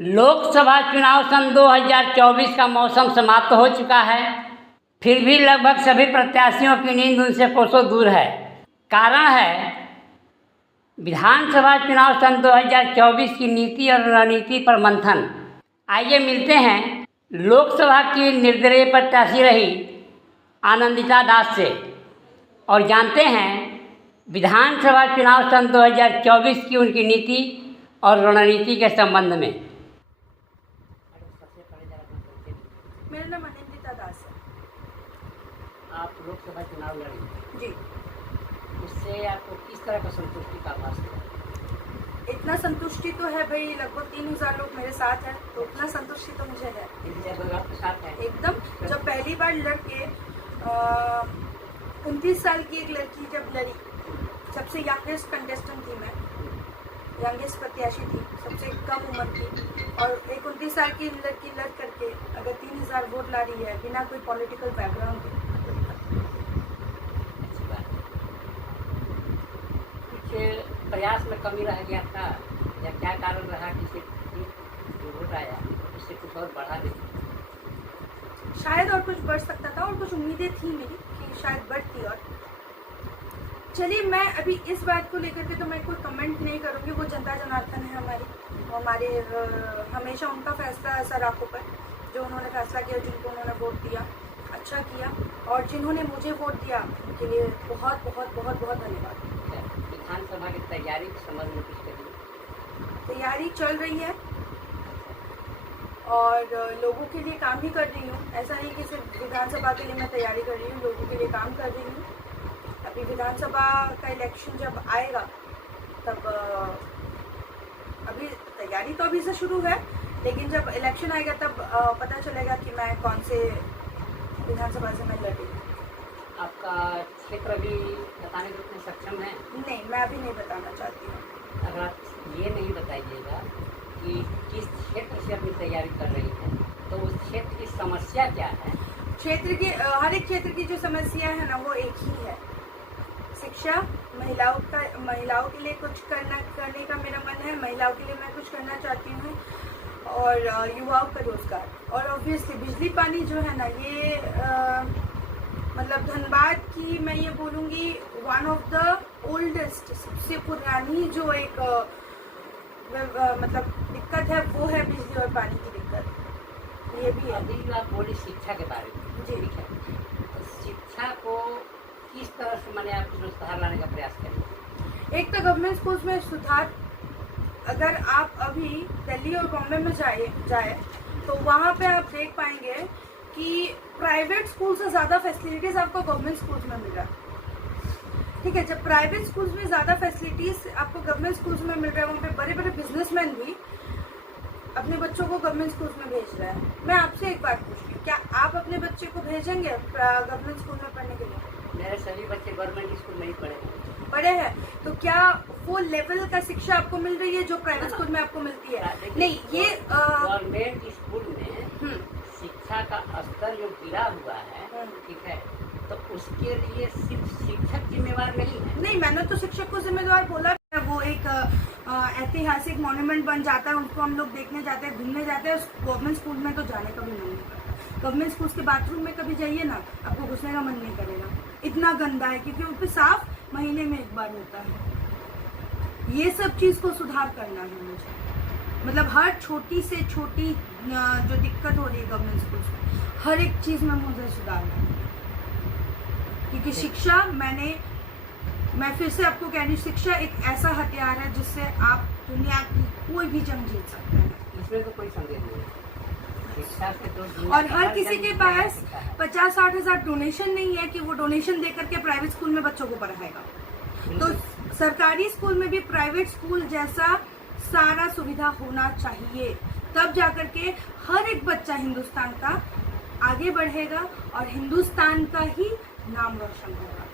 लोकसभा चुनाव सन 2024 का मौसम समाप्त हो चुका है, फिर भी लगभग सभी प्रत्याशियों की नींद उनसे कोसों दूर है। कारण है विधानसभा चुनाव सन 2024 की नीति और रणनीति पर मंथन। आइए मिलते हैं लोकसभा की निर्दलीय प्रत्याशी रही आनंदिता दास से और जानते हैं विधानसभा चुनाव सन 2024 की उनकी नीति और रणनीति के संबंध में। मेरा नाम आनंदिता दास है। आप लोकसभा चुनाव लड़ी जी। उससे आपको किस तरह का संतुष्टि का आभास है? इतना संतुष्टि तो है भाई, लगभग 3000 लोग मेरे साथ हैं, तो उतना संतुष्टि तो मुझे है। 3000 लोग आपके साथ हैं? एकदम। जब पहली बार लड़के 29 साल की एक लड़की जब लड़ी, सबसे यंगेस्ट कंटेस्टेंट थी मैं, यंगेस्ट प्रत्याशी थी, सबसे कम उम्र की, और एक 29 साल की लड़की लड़ करके अगर 3000 वोट ला रही है बिना कोई पॉलिटिकल बैकग्राउंड के, अच्छी बात है। कुछ प्रयास में कमी रह गया था या क्या कारण रहा कि जो वोट आया इससे कुछ और बढ़ा दे? शायद और कुछ बढ़ सकता था और कुछ उम्मीदें थी मेरी कि शायद बढ़ती। और चलिए, मैं अभी इस बात को लेकर के तो मैं कोई कमेंट नहीं करूँगी, वो जनता जनार्दन है हमारे हमेशा उनका फैसला है सर आंखों पर। जो उन्होंने फैसला किया, जिनको उन्होंने वोट दिया, अच्छा किया, और जिन्होंने मुझे वोट दिया उनके लिए बहुत बहुत बहुत बहुत धन्यवाद। विधानसभा की तैयारी के संबंध में कुछ करिए। तैयारी चल रही है और लोगों के लिए काम भी कर रही हूँ। ऐसा नहीं कि सिर्फ विधानसभा के लिए मैं तैयारी कर रही हूँ, लोगों के लिए काम कर रही हूँ। अभी विधानसभा का इलेक्शन जब आएगा तब अभी तैयारी तो अभी से शुरू है, लेकिन जब इलेक्शन आएगा तब पता चलेगा कि मैं कौन से विधानसभा से मैं लड़ रही हूँ। आपका क्षेत्र अभी बताने में इतने सक्षम है? नहीं, मैं अभी नहीं बताना चाहती हूँ। अगर आप ये नहीं बताइएगा कि किस क्षेत्र से अपनी तैयारी कर रही है तो उस क्षेत्र की समस्या क्या है? क्षेत्र की हर एक क्षेत्र की जो समस्या है ना, वो एक ही है। शिक्षा, महिलाओं के लिए कुछ करने का मेरा मन है, महिलाओं के लिए मैं कुछ करना चाहती हूँ, और युवाओं का रोजगार, और ऑब्वियसली बिजली पानी जो है ना, ये मतलब धनबाद की मैं ये बोलूँगी वन ऑफ द ओल्डेस्ट, सबसे पुरानी जो एक मतलब दिक्कत है वो है बिजली और पानी की दिक्कत। ये भी है। अभी आप बोली शिक्षा के बारे में। जी। ठीक है, तो शिक्षा को किस तरह से मैंने आप उसमें सुधार लाने का प्रयास करें? एक तो गवर्नमेंट स्कूल्स में सुधार। अगर आप अभी दिल्ली और बॉम्बे में जाए तो वहाँ पे आप देख पाएंगे कि प्राइवेट स्कूल से ज़्यादा फैसिलिटीज़ आपको गवर्नमेंट स्कूल्स में मिल रहा है। ठीक है, जब प्राइवेट स्कूल्स में ज़्यादा फैसिलिटीज़ आपको गवर्नमेंट स्कूल्स में मिल रहा है, वहाँ पे बड़े बड़े बिजनेसमैन भी अपने बच्चों को गवर्नमेंट स्कूल्स में भेज रहे हैं। मैं आपसे एक बात पूछ रही हूँ, क्या आप अपने बच्चे को भेजेंगे गवर्नमेंट स्कूल में पढ़ने के लिए? मेरे सभी बच्चे गवर्नमेंट स्कूल में ही पढ़े हैं, तो क्या वो लेवल का शिक्षा आपको मिल रही है जो प्राइवेट स्कूल में आपको मिलती है? नहीं, ये गवर्नमेंट स्कूल में शिक्षा का स्तर जो गिरा हुआ है, ठीक है, तो उसके लिए सिर्फ शिक्षक जिम्मेवार नहीं है। नहीं, मैंने तो शिक्षक को जिम्मेदार बोला। वो एक ऐतिहासिक मॉन्यूमेंट बन जाता है, उसको हम लोग देखने जाते हैं, घूमने जाते हैं, गवर्नमेंट स्कूल में तो जाने का भी मन नहीं करता। गवर्नमेंट स्कूल के बाथरूम में कभी जाइए ना, आपको घुसने का मन नहीं करेगा, इतना गंदा है, क्योंकि उस पर साफ महीने में एक बार होता है। ये सब चीज़ को सुधार करना है मुझे, मतलब हर छोटी से छोटी जो दिक्कत हो रही है गवर्नमेंट स्कूल में, हर एक चीज़ में मुझे सुधारना है। क्योंकि शिक्षा, मैं फिर से आपको कह रही हूँ, शिक्षा एक ऐसा हथियार है जिससे आप दुनिया की कोई भी जंग जीत सकते हैं। इसमें तो कोई संदेह नहीं है। शिक्षा से तो और हर किसी के पास 50-60 हज़ार डोनेशन नहीं है कि वो डोनेशन दे करके प्राइवेट स्कूल में बच्चों को पढ़ाएगा। तो सरकारी स्कूल में भी प्राइवेट स्कूल जैसा सारा सुविधा होना चाहिए, तब जाकर के हर एक बच्चा हिंदुस्तान का आगे बढ़ेगा और हिंदुस्तान का ही नाम रोशन होगा।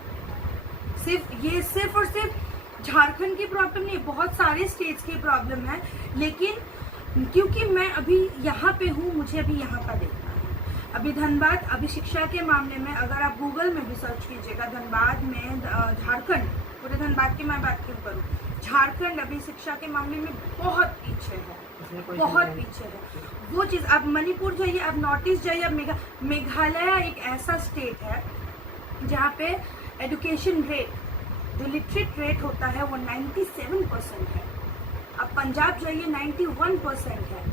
सिर्फ और सिर्फ झारखंड की प्रॉब्लम नहीं, बहुत सारे स्टेट्स की प्रॉब्लम है, लेकिन क्योंकि मैं अभी यहाँ पे हूँ, मुझे अभी यहाँ का देखना है। अभी धनबाद, अभी शिक्षा के मामले में अगर आप गूगल में भी सर्च कीजिएगा, धनबाद में झारखंड, पूरे धनबाद की मैं बात क्यों करूँ, झारखंड अभी शिक्षा के मामले में बहुत पीछे है। इसमें कोई बहुत नहीं। पीछे है वो चीज़। अब मणिपुर जाइए, अब नॉर्थ ईस्ट जाइए, अब मेघालय एक ऐसा स्टेट है जहाँ पे एजुकेशन रेट, जो लिटरेट रेट होता है वो 97% है। अब पंजाब जाइए 91% है।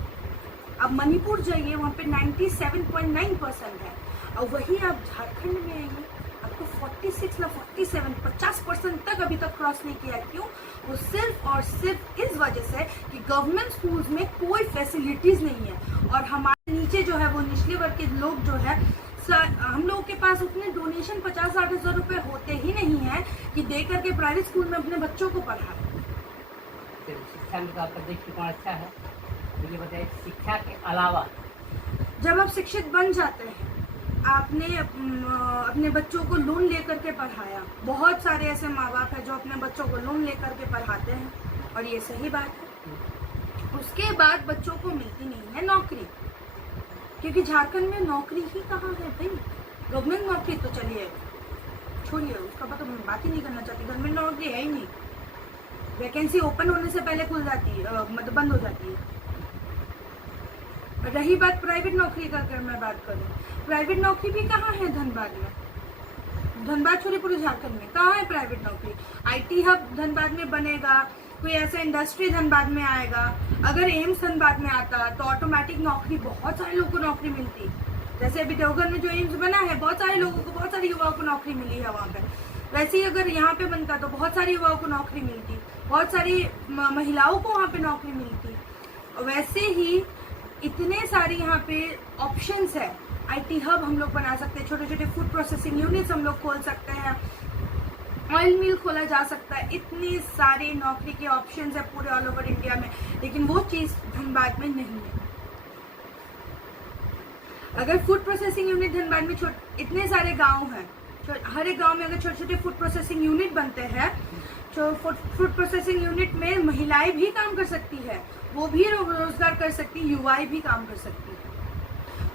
अब मणिपुर जाइए वहाँ पे 97.9% है। और वही आप झारखंड में आइए, आपको 46 या 47 50% तक अभी तक क्रॉस नहीं किया। क्यों? वो सिर्फ और सिर्फ इस वजह से कि गवर्नमेंट स्कूल्स में कोई फैसिलिटीज नहीं है। और हमारे नीचे जो है वो निचले वर्ग के लोग जो है, हम लोगों के पास उतने डोनेशन 50-60 हज़ार रुपए होते ही नहीं है कि दे करके प्राइवेट स्कूल में अपने बच्चों को पढ़ाए। शिक्षा में तो आपका दृष्टिकोण अच्छा है। मुझे बताइए, शिक्षा के अलावा जब आप शिक्षित बन जाते हैं, आपने अपने बच्चों को लोन लेकर के पढ़ाया। बहुत सारे ऐसे माँ बाप हैं जो अपने बच्चों को लोन लेकर के पढ़ाते हैं और ये सही बात है। उसके बाद बच्चों को मिलती नहीं है नौकरी, क्योंकि झारखंड में नौकरी ही कहाँ है भाई। गवर्नमेंट नौकरी तो चलिए छोड़िए, उसका तो मैं बात ही नहीं करना चाहती। गवर्नमेंट नौकरी है ही नहीं, वैकेंसी ओपन होने से पहले खुल जाती है, मतलब बंद हो जाती है। रही बात प्राइवेट नौकरी का, अगर मैं बात करूँ, प्राइवेट नौकरी भी कहाँ है धनबाद में। धनबाद छोड़िए, पूरे झारखंड में कहाँ है प्राइवेट नौकरी। आईटी हब धनबाद में बनेगा, कोई ऐसा इंडस्ट्री धनबाद में आएगा। अगर एम्स धनबाद में आता तो ऑटोमेटिक नौकरी, बहुत सारे लोगों को नौकरी मिलती। जैसे अभी देवघर में जो एम्स बना है, बहुत सारे लोगों को, बहुत सारे युवाओं को नौकरी मिली है वहाँ पे। वैसे ही अगर यहाँ पे बनता तो बहुत सारे युवाओं को नौकरी मिलती, बहुत सारी महिलाओं को वहाँ पे नौकरी मिलती। और वैसे ही इतने सारे यहाँ पे ऑप्शंस है। आईटी हब हम लोग बना सकते हैं, छोटे छोटे फूड प्रोसेसिंग यूनिट्स हम लोग खोल सकते हैं, ऑयल मिल खोला जा सकता है। इतने सारे नौकरी के ऑप्शंस है पूरे ऑल ओवर इंडिया में, लेकिन वो चीज़ धनबाद में नहीं है। अगर फूड प्रोसेसिंग यूनिट धनबाद में इतने सारे गांव हैं, हर एक गांव में अगर छोटे छोटे फूड प्रोसेसिंग यूनिट बनते हैं, तो फूड प्रोसेसिंग यूनिट में महिलाएं भी काम कर सकती है, वो भी रोजगार कर सकती है, युवाएं भी काम कर सकती है।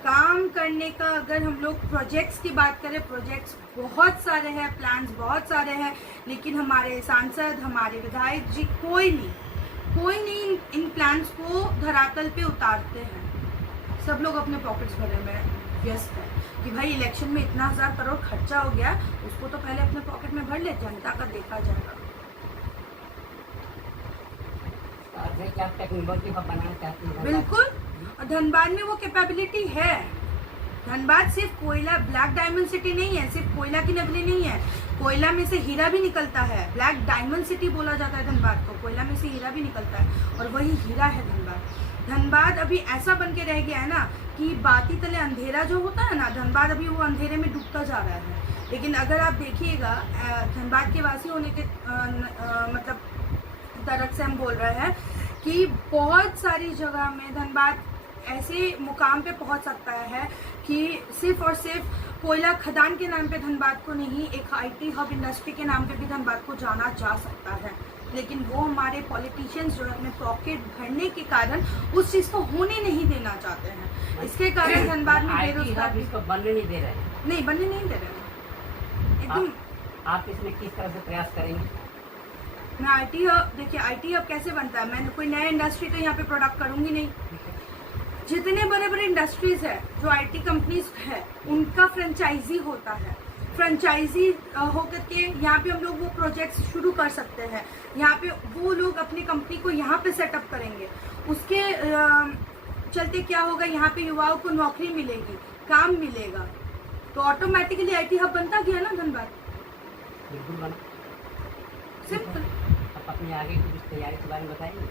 काम करने का अगर हम लोग प्रोजेक्ट्स की बात करें, प्रोजेक्ट्स बहुत सारे हैं, प्लान्स बहुत सारे हैं, लेकिन हमारे सांसद, हमारे विधायक जी कोई नहीं इन प्लान्स को धरातल पे उतारते हैं। सब लोग अपने पॉकेट्स भरने में व्यस्त है कि भाई इलेक्शन में इतना 1000 करोड़ खर्चा हो गया, उसको तो पहले अपने पॉकेट में भर ले, जनता का देखा जाएगा। क्या टेक्नोलॉजी का बनाना चाहती है? बिल्कुल, और धनबाद में वो कैपेबिलिटी है। धनबाद सिर्फ कोयला, ब्लैक डायमंड सिटी नहीं है, सिर्फ कोयला की नगरी नहीं है। कोयला में से हीरा भी निकलता है, ब्लैक डायमंड सिटी बोला जाता है धनबाद को। कोयला में से हीरा भी निकलता है और वही हीरा है धनबाद। धनबाद अभी ऐसा बन के रह गया है ना कि बाती तले अंधेरा जो होता है ना, धनबाद अभी वो अंधेरे में डूबता जा रहा है। लेकिन अगर आप देखिएगा, धनबाद के वासी होने के मतलब तरफ से हम बोल रहे हैं कि बहुत सारी जगह में धनबाद ऐसे मुकाम पे पहुंच सकता है कि सिर्फ और सिर्फ कोयला खदान के नाम पे धनबाद को नहीं, एक आईटी हब इंडस्ट्री के नाम पे भी धनबाद को जाना जा सकता है। लेकिन वो हमारे पॉलिटिशियंस जो है अपने पॉकेट भरने के कारण उस चीज़ को होने नहीं देना चाहते हैं। इसके कारण धनबाद में बेरोजगारी बनने नहीं दे रहे हैं। नहीं, बनने नहीं दे रहे एकदम। आप इसमें किस तरह से प्रयास करेंगे? मैं आईटी हब, देखिए आईटी हब कैसे बनता है, मैं कोई नया इंडस्ट्री तो यहाँ पे प्रोडक्ट करूंगी नहीं। जितने बड़े बड़े इंडस्ट्रीज है, जो आईटी कंपनीज है, उनका फ्रेंचाइजी होता है। फ्रेंचाइजी होकर के यहाँ पे हम लोग वो प्रोजेक्ट्स शुरू कर सकते हैं। यहाँ पे वो लोग अपनी कंपनी को यहाँ पे सेटअप करेंगे। उसके चलते क्या होगा, यहाँ पे युवाओं को नौकरी मिलेगी, काम मिलेगा, तो ऑटोमेटिकली आईटी हब बनता गया ना धनबाद। बिल्कुल बना। सिंपल। आप अपनी आगे की कुछ तैयारी के बारे में बताइए।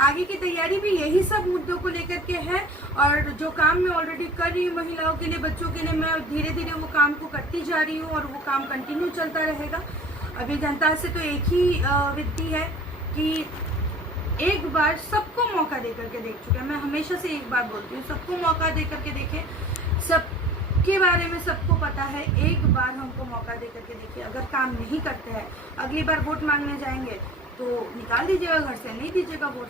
आगे की तैयारी भी यही सब मुद्दों को लेकर के है, और जो काम मैं ऑलरेडी कर रही हूँ महिलाओं के लिए, बच्चों के लिए, मैं धीरे धीरे वो काम को करती जा रही हूँ और वो काम कंटिन्यू चलता रहेगा। अभी जनता से तो एक ही विनती है कि एक बार सबको मौका दे करके देख चुके हैं। मैं हमेशा से एक बात बोलती हूँ, सबको मौका दे करके देखें। सबके बारे में सबको पता है, एक बार हमको मौका दे करके देखिए। अगर काम नहीं करते हैं, अगली बार वोट मांगने जाएंगे तो निकाल दीजिएगा घर से, नहीं दीजिएगा वोट।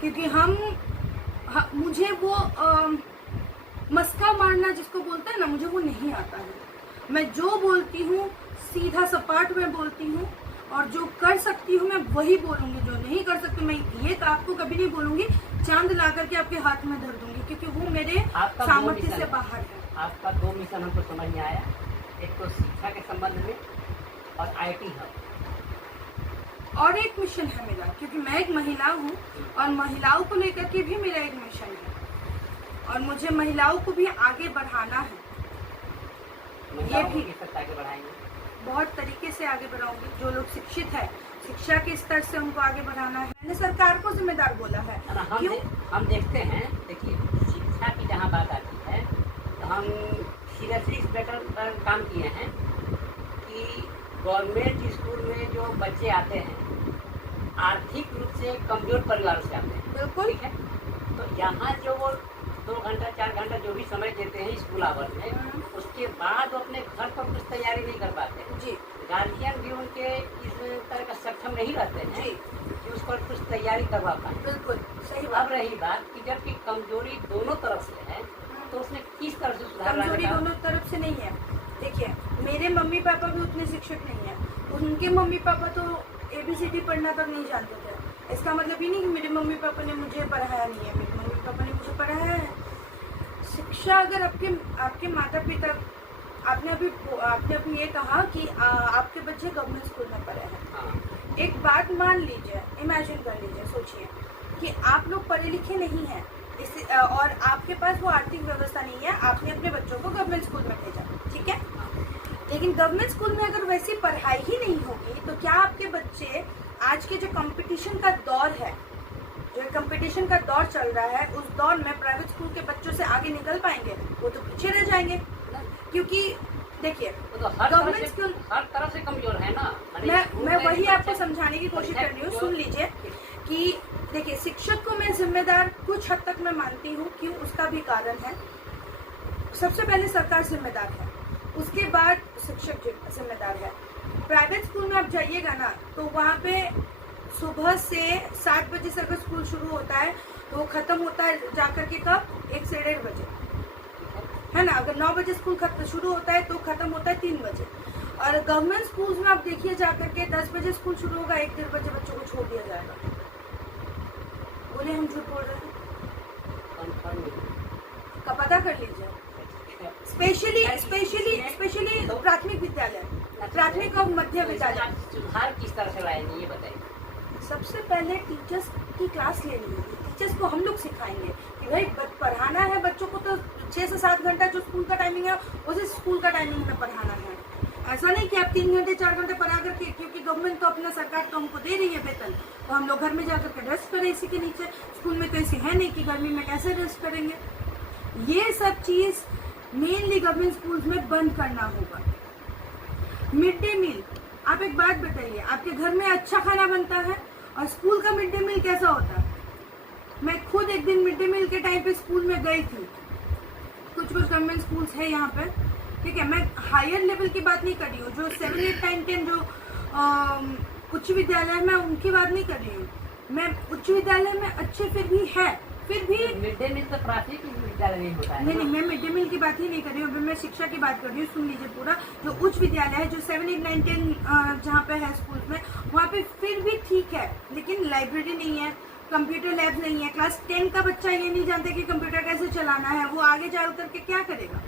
क्योंकि मुझे वो मस्का मारना जिसको बोलते हैं ना, मुझे वो नहीं आता है। मैं जो बोलती हूँ सीधा सपाट में बोलती हूँ, और जो कर सकती हूँ मैं वही बोलूंगी, जो नहीं कर सकती मैं ये तो आपको कभी नहीं बोलूंगी चांद ला करके आपके हाथ में धर दूंगी, क्योंकि वो मेरे आपका सामर्थ्य से बाहर है। आपका 2 मिशन हमको समझ में आया, एक तो शिक्षा के संबंध में और IT हब, और एक मिशन है मेरा, क्योंकि मैं एक महिला हूँ और महिलाओं को लेकर के भी मेरा एक मिशन है और मुझे महिलाओं को भी आगे बढ़ाना है। ये भी किस तरह आगे बढ़ाएंगे? बहुत तरीके से आगे बढ़ाऊंगी। जो लोग शिक्षित है, शिक्षा के स्तर से उनको आगे बढ़ाना है। मैंने सरकार को जिम्मेदार बोला है। क्यों? हम देखते हैं, देखिए शिक्षा की जहाँ बात आती है तो हम सीरियसली इस मैटर पर काम किए हैं कि गवर्नमेंट स्कूल में जो बच्चे आते हैं आर्थिक रूप से कमजोर परिवार से आते हैं, बिल्कुल ठीक है, तो यहाँ जो वो 2 घंटा 4 घंटा जो भी समय देते हैं स्कूल आवर में, उसके बाद वो अपने घर पर कुछ तैयारी नहीं कर पाते हैं। जी, गार्जियन भी उनके इस तरह का सक्षम नहीं रहते हैं जी, कि उस पर कुछ तैयारी करवा पाए। बिल्कुल सही अब बात। रही बात कि जबकि कमजोरी दोनों तरफ से है, तो उसने किस तरह से सुधार लाने कमजोरी का? दोनों तरफ से नहीं है। देखिए मेरे मम्मी पापा भी उतने शिक्षक नहीं है, उनके मम्मी पापा तो ABCD पढ़ना तक नहीं जानते थे। इसका मतलब ये नहीं कि मेरे मम्मी पापा ने मुझे पढ़ाया नहीं है, मेरे मम्मी पापा ने मुझे पढ़ाया है। शिक्षा अगर आपके माता पिता, आपने अभी ये कहा कि आपके बच्चे गवर्नमेंट स्कूल में पढ़े हैं। हाँ। एक बात मान लीजिए, इमेजिन कर लीजिए, सोचिए कि आप लोग पढ़े लिखे नहीं हैं और आपके पास वो आर्थिक व्यवस्था नहीं है, आपने अपने बच्चों को गवर्नमेंट स्कूल में भेजा, ठीक है, लेकिन गवर्नमेंट स्कूल में अगर वैसी पढ़ाई ही नहीं होगी तो क्या आपके बच्चे आज के जो कंपटीशन का दौर है, जो कंपटीशन का दौर चल रहा है, उस दौर में प्राइवेट स्कूल के बच्चों से आगे निकल पाएंगे? वो तो पीछे रह जाएंगे। क्योंकि देखिए तो गवर्नमेंट स्कूल हर तरह से कमजोर है ना। मैं वही आपको समझाने की कोशिश कर रही हूँ। सुन लीजिए कि देखिए शिक्षक को मैं जिम्मेदार कुछ हद तक मैं मानती हूँ, क्यों, उसका भी कारण है। सबसे पहले सरकार जिम्मेदार है, उसके बाद शिक्षक जिम्मेदार है। प्राइवेट स्कूल में आप जाइएगा ना तो वहाँ पे सुबह से 7 बजे से अगर स्कूल शुरू होता है तो वो खत्म होता है जाकर के कब, 1 से 1.5 बजे, है ना। अगर 9 बजे स्कूल शुरू होता है तो खत्म होता है 3 बजे। और गवर्नमेंट स्कूल में आप देखिए जाकर के 10 बजे स्कूल शुरू होगा, 1-1.5 बजे बच्चों को छोड़ दिया जाएगा। बोले हम झूठ बोल रहे हैं? का पता कर लीजिए। स्पेशली प्राथमिक विद्यालय, प्राथमिक और मध्य विद्यालय। सुधार किस तरह से लाएंगे ये बताइए। सबसे पहले टीचर्स की क्लास लेनी होगी। टीचर्स को हम लोग सिखाएंगे कि भाई पढ़ाना है बच्चों को तो 6 से 7 घंटा जो स्कूल का टाइमिंग है उसी स्कूल का टाइमिंग में पढ़ाना है। ऐसा नहीं कि आप 3 घंटे 4 घंटे पढ़ा करके, क्योंकि गवर्नमेंट तो अपना सरकार तो हमको दे रही है वेतन, तो हम लोग घर में जाकर के रेस्ट करें इसी के नीचे। स्कूल में तो ऐसे है नहीं कि गर्मी में कैसे रेस्ट करेंगे। ये सब चीज़ मेनली गवर्नमेंट स्कूल्स में बंद करना होगा। मिड डे मील, आप एक बात बताइए, आपके घर में अच्छा खाना बनता है और स्कूल का मिड डे मील कैसा होता है? मैं खुद एक दिन मिड डे मील के टाइम पे स्कूल में गई थी। कुछ गवर्नमेंट स्कूल्स है यहाँ पे, ठीक है, मैं हायर लेवल की बात नहीं कर रही हूँ, जो 7, 8, 9, 10 जो उच्च विद्यालय है मैं उनकी बात नहीं कर रही हूँ। मैं उच्च विद्यालय में अच्छे फिर भी मिड डे मील तो प्राथमिक विद्यालय में होता है। नहीं, मैं मिड डे मील की बात ही नहीं कर रही हूँ, मैं शिक्षा की बात कर रही हूँ। सुन लीजिए पूरा, जो उच्च विद्यालय है, जो 7, 8, 9, 10 जहाँ पे है स्कूल में, वहाँ पे फिर भी ठीक है, लेकिन लाइब्रेरी नहीं है, कंप्यूटर लैब नहीं है। क्लास 10 का बच्चा ये नहीं जानता कि कंप्यूटर कैसे चलाना है, वो आगे जा करके क्या करेगा?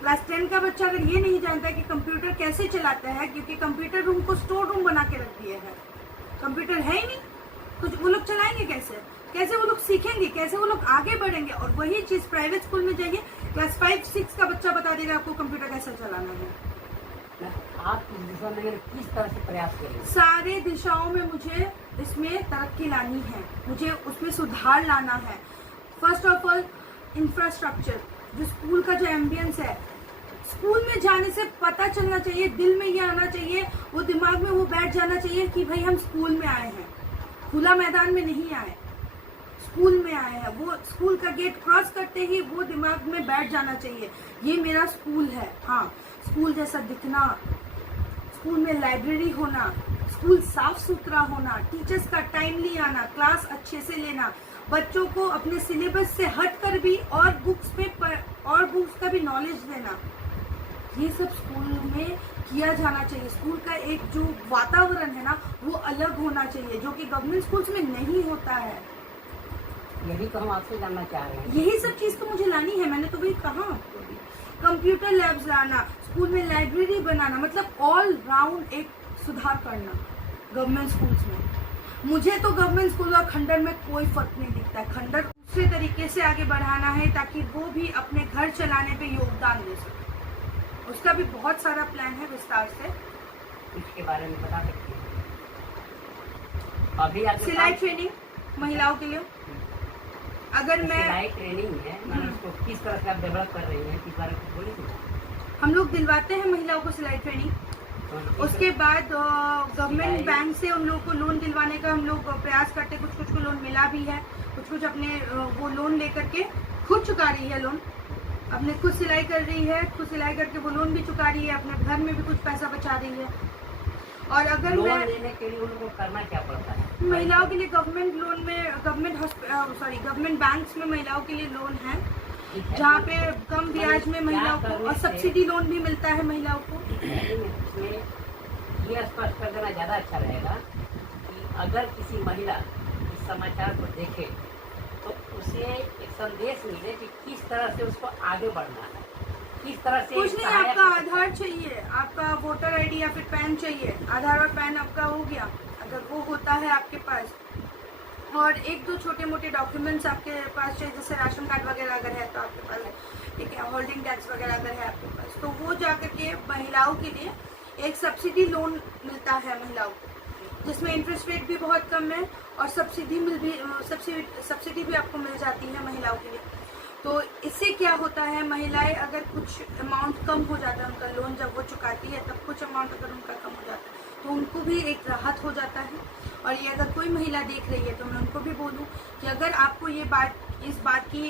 क्लास 10 का बच्चा अगर ये नहीं जानता कि कंप्यूटर कैसे चलाता है, क्योंकि कंप्यूटर रूम को स्टोर रूम बना के रख दिए है, कंप्यूटर है ही नहीं, कुछ वो लोग चलाएंगे कैसे वो लोग सीखेंगे, कैसे वो लोग आगे बढ़ेंगे? और वही चीज प्राइवेट स्कूल में जाइए, क्लास 5, 6 का बच्चा बता देगा आपको कंप्यूटर कैसे चलाना है। आप इस दिशा में किस तरह से प्रयास करेंगे? सारे दिशाओं में मुझे इसमें तरक्की लानी है, मुझे उसमें सुधार लाना है। फर्स्ट ऑफ ऑल इंफ्रास्ट्रक्चर, जो स्कूल का जो एम्बियंस है, स्कूल में जाने से पता चलना चाहिए, दिल में ये आना चाहिए, वो दिमाग में वो बैठ जाना चाहिए कि भाई हम स्कूल में आए हैं, खुला मैदान में नहीं आए, स्कूल में आए हैं। वो स्कूल का गेट क्रॉस करते ही वो दिमाग में बैठ जाना चाहिए, ये मेरा स्कूल है। हाँ, स्कूल जैसा दिखना, स्कूल में लाइब्रेरी होना, स्कूल साफ सुथरा होना, टीचर्स का टाइमली आना, क्लास अच्छे से लेना, बच्चों को अपने सिलेबस से हटकर भी और बुक्स का भी नॉलेज देना। ये सब स्कूल में किया जाना चाहिए। स्कूल का एक जो वातावरण है ना वो अलग होना चाहिए, जो कि गवर्नमेंट स्कूल्स में नहीं होता है। यही तो हम आपसे जानना चाह रहे हैं। यही सब चीज़ तो मुझे लानी है, मैंने तो वही कहा। कंप्यूटर लैब्स लाना, स्कूल में लाइब्रेरी बनाना, मतलब ऑल राउंड एक सुधार करना गवर्नमेंट स्कूल्स में। मुझे तो गवर्नमेंट स्कूल और खंडर में कोई फर्क नहीं दिखता है। खंडर दूसरे तरीके से आगे बढ़ाना है ताकि वो भी अपने घर चलाने पे योगदान दे सके। उसका भी बहुत सारा प्लान है विस्तार से। इसके बारे में बता सकते हैं? अभी आपके सिलाई पास ट्रेनिंग महिलाओं के लिए, अगर मैं सिलाई ट्रेनिंग है, मैंने उसको किस तरह से आप डेवलप कर रही हैं, किस बारे में बोली थी? हम लोग दिलवाते हैं महिलाओं को सिलाई ट्रेनिंग। उसके बाद गवर्नमेंट बैंक से उन लोगों को लोन दिलवाने का हम लोग प्रयास करते हैं। कुछ को लोन मिला भी है, कुछ अपने वो लोन लेकर के खुद चुका रही है लोन। अपने खुद सिलाई कर रही है, खुद सिलाई करके वो लोन भी चुका रही है, अपने घर में भी कुछ पैसा बचा रही है। और अगर लोन मैं लेने के लिए उनको करना क्या पड़ता है? महिलाओं के लिए गवर्नमेंट लोन में गवर्नमेंट बैंक्स में महिलाओं के लिए लोन है, जहाँ पे कम ब्याज में महिलाओं को और सब्सिडी लोन भी मिलता है महिलाओं को। इसमें ये स्पष्ट कर देना ज़्यादा अच्छा रहेगा कि अगर किसी महिला इस समाचार को देखे तो उसे एक संदेश मिले कि किस तरह से उसको आगे बढ़ना है, किस तरह से। कुछ नहीं, आपका आधार चाहिए, आपका वोटर आईडी या फिर पैन चाहिए। आधार और पैन आपका हो गया, अगर वो होता है आपके पास, और एक दो छोटे मोटे डॉक्यूमेंट्स आपके पास चाहिए, जैसे राशन कार्ड वगैरह अगर है तो आपके पास, ठीक है, होल्डिंग टैक्स वगैरह अगर है आपके पास, तो वो जाकर के महिलाओं के लिए एक सब्सिडी लोन मिलता है महिलाओं को, जिसमें इंटरेस्ट रेट भी बहुत कम है और सब्सिडी भी आपको मिल जाती है महिलाओं के लिए। तो इससे क्या होता है, महिलाएं अगर कुछ अमाउंट कम हो जाता है उनका लोन, जब वो चुकाती है तब कुछ अमाउंट अगर उनका कम हो जाता है तो उनको भी एक राहत हो जाता है। और ये अगर कोई महिला देख रही है तो मैं उनको भी बोलूँ कि अगर आपको इस बात की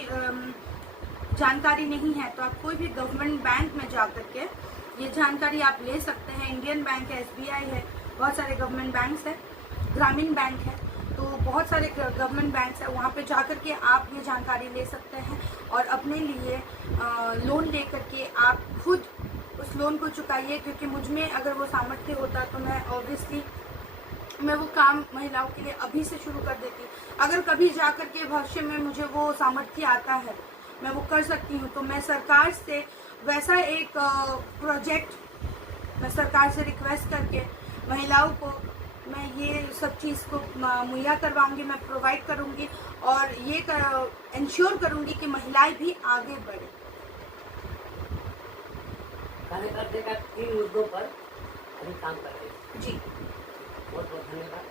जानकारी नहीं है तो आप कोई भी गवर्नमेंट बैंक में जा करके ये जानकारी आप ले सकते हैं। इंडियन बैंक है, SBI है, बहुत सारे गवर्नमेंट बैंक्स हैं, ग्रामीण बैंक है, तो बहुत सारे गवर्नमेंट बैंक्स है, वहाँ पे जा कर के आप ये जानकारी ले सकते हैं और अपने लिए लोन ले करके आप खुद उस लोन को चुकाइए। क्योंकि मुझ में अगर वो सामर्थ्य होता तो मैं ऑब्वियसली मैं वो काम महिलाओं के लिए अभी से शुरू कर देती। अगर कभी जा कर के भविष्य में मुझे वो सामर्थ्य आता है, मैं वो कर सकती हूँ, तो मैं सरकार से वैसा एक प्रोजेक्ट मैं सरकार से रिक्वेस्ट करके महिलाओं को मैं ये सब चीज़ को मुहैया करवाऊंगी, मैं प्रोवाइड करूंगी और ये इंश्योर करूंगी कि महिलाएं भी आगे बढ़े। कार्यकर्ता का 3 मुद्दों पर अभी काम कर रहे हैं। जी, बहुत बहुत धन्यवाद।